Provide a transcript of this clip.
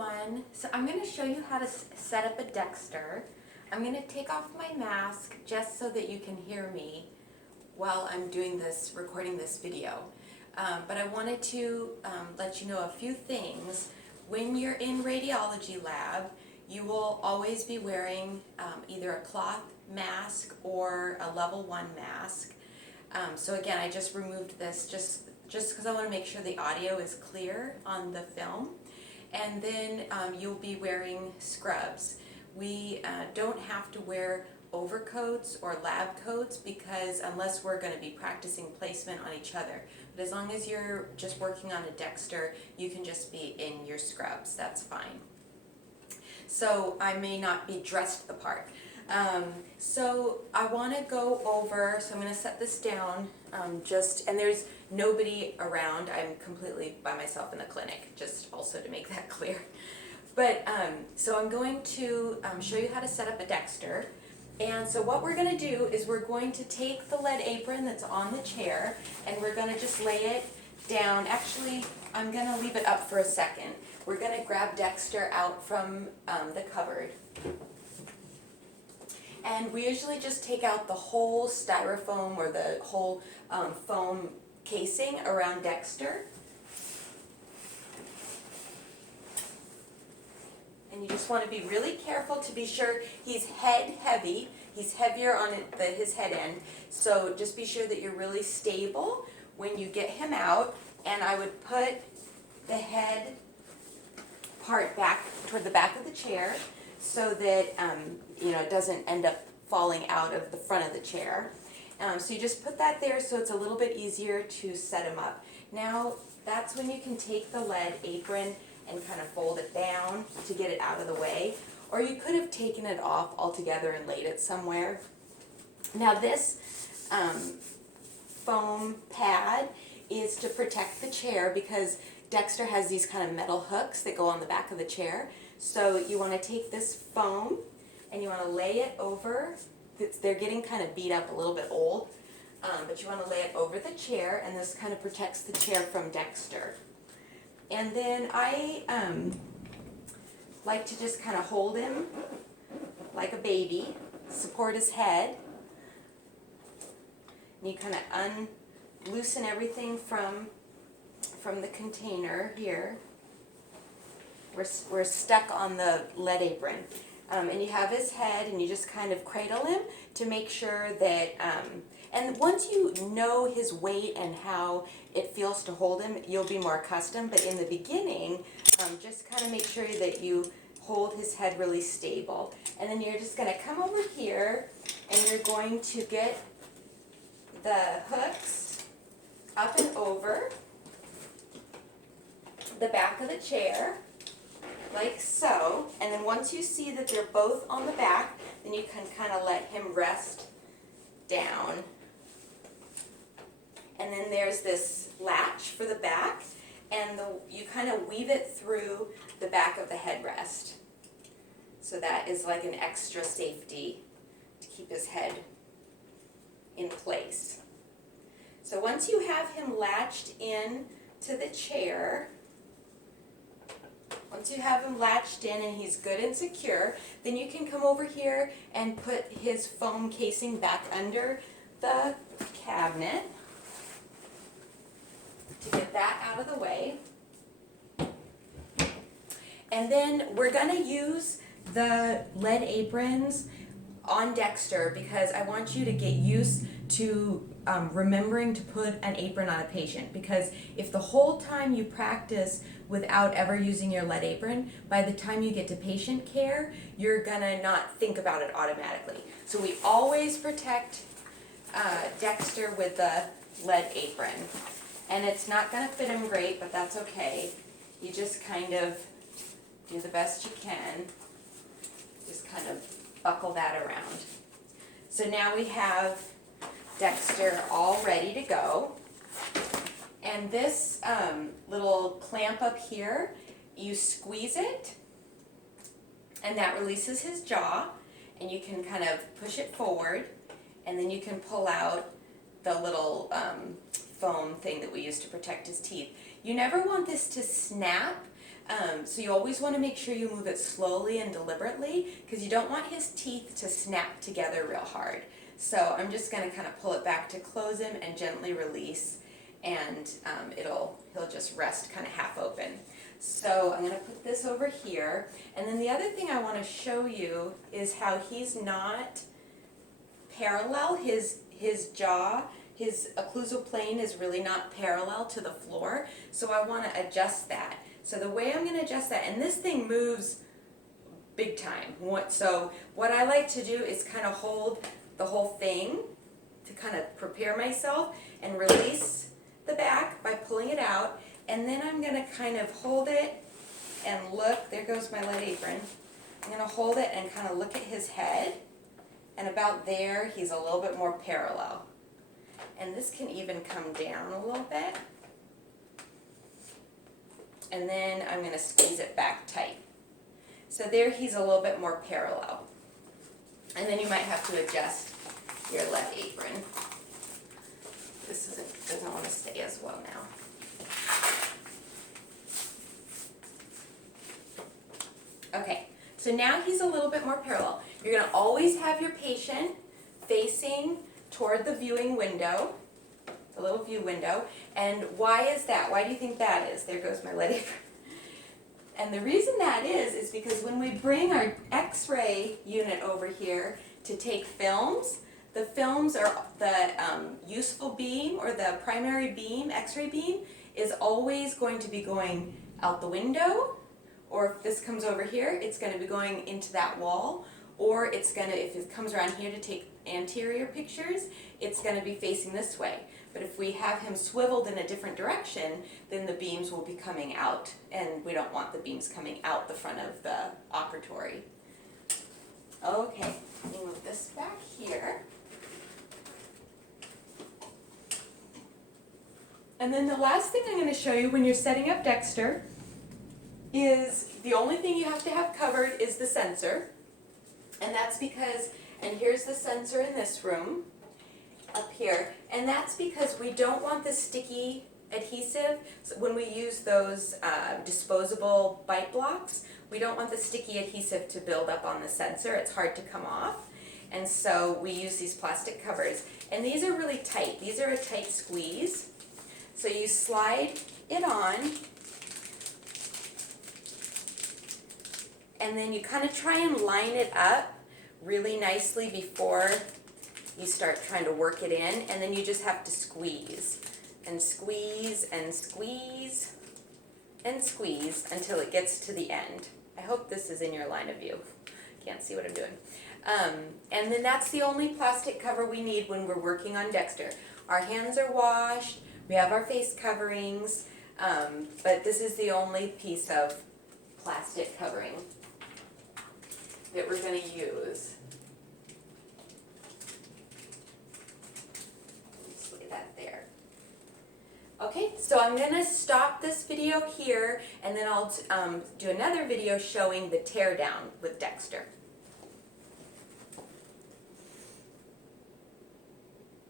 everyone. So I'm going to show you how to set up a Dexter. I'm going to take off my mask just so that you can hear me while I'm doing this, recording this video. But I wanted to let you know a few things. When you're in radiology lab, you will always be wearing either a cloth mask or a level 1 mask. So again, I just removed this just because I want to make sure the audio is clear on the film. And then you'll be wearing scrubs. We don't have to wear overcoats or lab coats because unless we're going to be practicing placement on each other. But as long as you're just working on a Dexter, you can just be in your scrubs. That's fine. So I may not be dressed the part. So I want to go over, so I'm going to set this down and there's nobody around. I'm completely by myself in the clinic, just also to make that clear. But so I'm going to show you how to set up a Dexter. And so what we're going to do is we're going to take the lead apron that's on the chair and we're going to just lay it down. Actually, I'm going to leave it up for a second. We're going to grab Dexter out from the cupboard. And we usually just take out the whole styrofoam or the whole foam casing around Dexter. And you just want to be really careful to be sure he's head heavy. He's heavier on his head end. So just be sure that you're really stable when you get him out. And I would put the head part back toward the back of the chair so that it doesn't end up falling out of the front of the chair. So you just put that there so it's a little bit easier to set him up. Now that's when you can take the lead apron and kind of fold it down to get it out of the way. Or you could have taken it off altogether and laid it somewhere. Now this foam pad is to protect the chair because Dexter has these kind of metal hooks that go on the back of the chair. So you want to take this foam and you want to lay it over. They're getting kind of beat up, a little bit old, but you want to lay it over the chair, and this kind of protects the chair from Dexter. And then I like to just kind of hold him like a baby, support his head. And you kind of loosen everything from the container here. We're stuck on the lead apron. And you have his head and you just kind of cradle him to make sure that, and once you know his weight and how it feels to hold him, you'll be more accustomed. But in the beginning, just kind of make sure that you hold his head really stable. And then you're just going to come over here and you're going to get the hooks up and over the back of the chair, like so. And then once you see that they're both on the back, then you can kind of let him rest down. And then there's this latch for the back, and you kind of weave it through the back of the headrest. So that is like an extra safety to keep his head in place. So once you have him latched in to the chair, once you have him latched in and he's good and secure, then you can come over here and put his foam casing back under the cabinet to get that out of the way. And then we're going to use the lead aprons on Dexter because I want you to get used to remembering to put an apron on a patient, because if the whole time you practice without ever using your lead apron, by the time you get to patient care, you're gonna not think about it automatically. So we always protect Dexter with the lead apron. And it's not gonna fit him great, but that's okay. You just kind of do the best you can. Just kind of buckle that around. So now we have Dexter all ready to go. And this little clamp up here, you squeeze it and that releases his jaw, and you can kind of push it forward, and then you can pull out the little foam thing that we use to protect his teeth. You never want this to snap, So you always want to make sure you move it slowly and deliberately because you don't want his teeth to snap together real hard. So I'm just going to kind of pull it back to close him and gently release, and he'll just rest kind of half open. So I'm going to put this over here, and then the other thing I want to show you is how he's not parallel. His jaw, his occlusal plane is really not parallel to the floor, so I want to adjust that. So the way I'm going to adjust that, and this thing moves big time. So what I like to do is kind of hold the whole thing to kind of prepare myself and release the back by pulling it out, and then I'm going to kind of hold it and look. There goes my lead apron. I'm going to hold it and kind of look at his head, and about there he's a little bit more parallel. And this can even come down a little bit. And then I'm going to squeeze it back tight. So there he's a little bit more parallel. And then you might have to adjust your lead apron. This doesn't want to stay as well now. Okay, so now he's a little bit more parallel. You're going to always have your patient facing toward the viewing window, the little view window. And why is that? Why do you think that is? There goes my lead apron. And the reason that is because when we bring our X-ray unit over here to take films, the films are the useful beam, or the primary beam, X-ray beam, is always going to be going out the window, or if this comes over here, it's going to be going into that wall, or it's going to, if it comes around here to take anterior pictures, it's going to be facing this way. But if we have him swiveled in a different direction, then the beams will be coming out, and we don't want the beams coming out the front of the operatory. Okay, let me move this back here. And then the last thing I'm going to show you when you're setting up Dexter is the only thing you have to have covered is the sensor. And that's because, and here's the sensor in this room, up here, and that's because we don't want the sticky adhesive. So when we use those disposable bite blocks, we don't want the sticky adhesive to build up on the sensor. It's hard to come off, and so we use these plastic covers. And these are really tight. These are a tight squeeze. So you slide it on, and then you kind of try and line it up really nicely before you start trying to work it in, and then you just have to squeeze and squeeze and squeeze and squeeze until it gets to the end. I hope this is in your line of view. Can't see what I'm doing. And then that's the only plastic cover we need when we're working on Dexter. Our hands are washed, we have our face coverings, but this is the only piece of plastic covering that we're going to use. Let's lay that there. Okay, so I'm going to stop this video here, and then I'll do another video showing the tear down with Dexter.